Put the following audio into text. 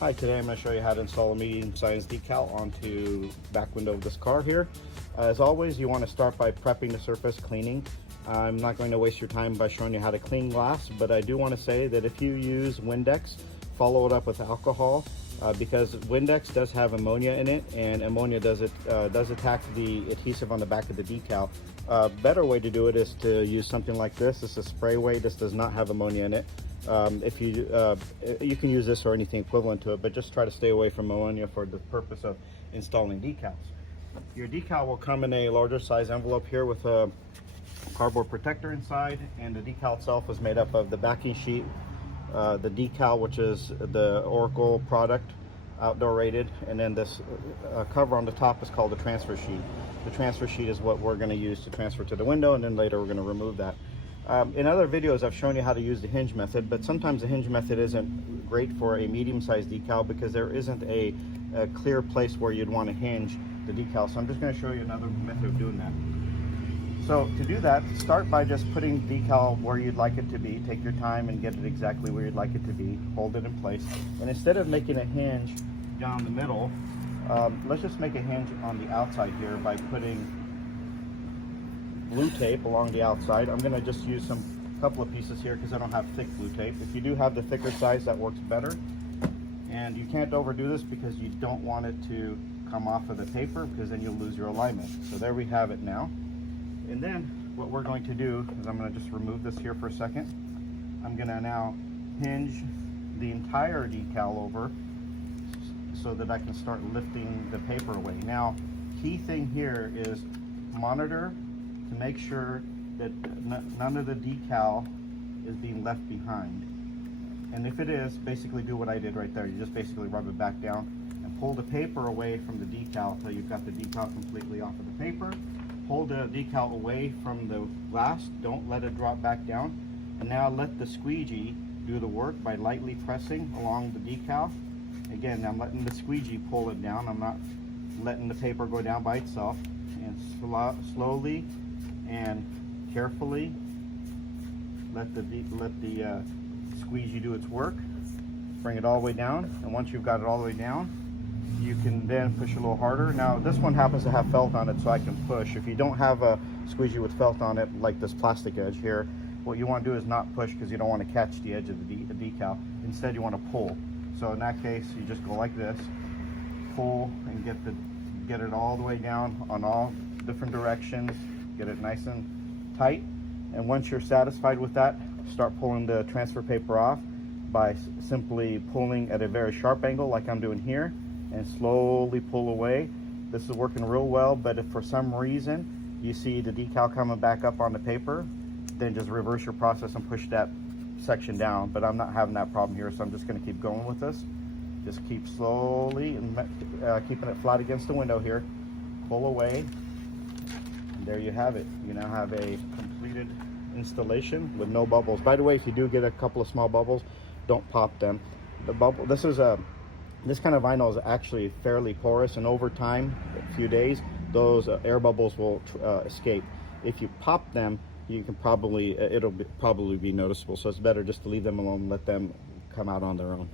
Hi, today I'm going to show you how to install a medium-sized decal onto the back window of this car here. As always, you want to start by prepping the surface, cleaning. I'm not going to waste your time by showing you how to clean glass, but I do want to say that if you use Windex, follow it up with alcohol, because Windex does have ammonia in it, and ammonia does attack the adhesive on the back of the decal. Better way to do it is to use something like this. It's a spray way. This does not have ammonia in it. If you can use this or anything equivalent to it, but just try to stay away from ammonia for the purpose of installing decals. Your decal will come in a larger size envelope here with a cardboard protector inside, and the decal itself is made up of the backing sheet, the decal, which is the Oracle product, outdoor rated, and then this cover on the top is called the transfer sheet. The transfer sheet is what we're going to use to transfer to the window, and then later we're going to remove that. In other videos I've shown you how to use the hinge method, but sometimes the hinge method isn't great for a medium-sized decal because there isn't a clear place where you'd want to hinge the decal. So I'm just going to show you another method of doing that. So to do that, start by just putting the decal where you'd like it to be. Take your time and get it exactly where you'd like it to be. Hold it in place. And instead of making a hinge down the middle, let's just make a hinge on the outside here by putting blue tape along the outside. I'm going to just use a couple of pieces here because I don't have thick blue tape. If you do have the thicker size, that works better. And you can't overdo this because you don't want it to come off of the paper, because then you'll lose your alignment. So there we have it now. And then what we're going to do is I'm going to just remove this here for a second. I'm going to now hinge the entire decal over so that I can start lifting the paper away. Now, key thing here is monitor to make sure that none of the decal is being left behind. And if it is, basically do what I did right there. You just basically rub it back down and pull the paper away from the decal until you've got the decal completely off of the paper. Hold the decal away from the glass. Don't let it drop back down. And now let the squeegee do the work by lightly pressing along the decal. Again, I'm letting the squeegee pull it down. I'm not letting the paper go down by itself. And slowly and carefully let the squeegee do its work. Bring it all the way down, and once you've got it all the way down, you can then push a little harder. Now this one happens to have felt on it, so I can push. If you don't have a squeegee with felt on it, like this plastic edge here, what you want to do is not push, because you don't want to catch the edge of the decal. Instead, you want to pull. So in that case, you just go like this, pull, and get it all the way down on all different directions. Get it nice and tight, and once you're satisfied with that, start pulling the transfer paper off by simply pulling at a very sharp angle like I'm doing here, and slowly pull away. This is working real well, but if for some reason you see the decal coming back up on the paper, then just reverse your process and push that section down. But I'm not having that problem here, so I'm just going to keep going with this. Just keep slowly and keeping it flat against the window here. Pull away. And there you have it. You now have a completed installation with no bubbles. By the way, if you do get a couple of small bubbles, don't pop them. The bubble, this kind of vinyl is actually fairly porous, and over time, a few days, those air bubbles will escape. If you pop them, you can probably be noticeable. So it's better just to leave them alone and let them come out on their own.